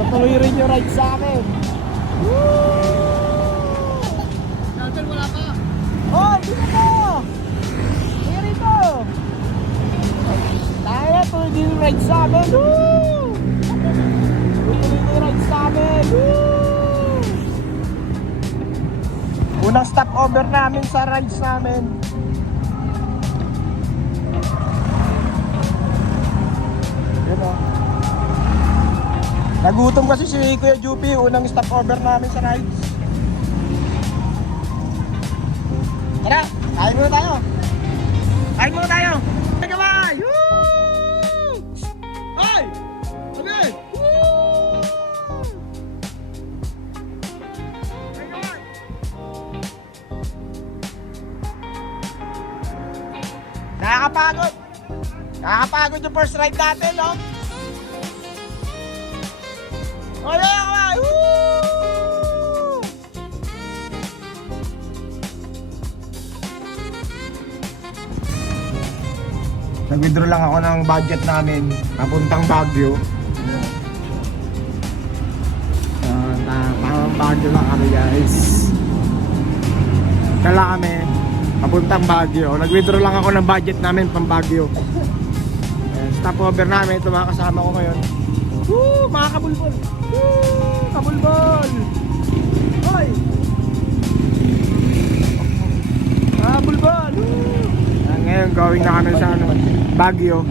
Tutuloy rin yung ride sa akin. Natal, wala pa. Oh, dito po! Sige rito! Tayo, tuloy din yung ride sa amin. Woo! Tuloy din yung ride sa amin. Woo! Unang stopover namin sa rides namin. Yun o. Nagutom kasi si Kuya Jupi, unang stopover namin sa rides. Tara, kain muna tayo. Kain muna tayo. Kamay! Woo! Ay! Okay! Woo! Kamay! Nakakapagod. Nakakapagod yung first ride natin, no? Oye, kamay! Woo! Nag-withdraw lang ako ng budget namin papuntang Baguio. Parang Baguio lang kami, guys. Kala kami papuntang Baguio. Nag-withdraw lang ako ng budget namin pang Baguio. Stopover namin, ito mga kasama ko ngayon. Woo! Mga kabulbol! Woo! Kabulbol! Hoy! Kabulbol! Woo! Ngayon going na kami sa Baguio.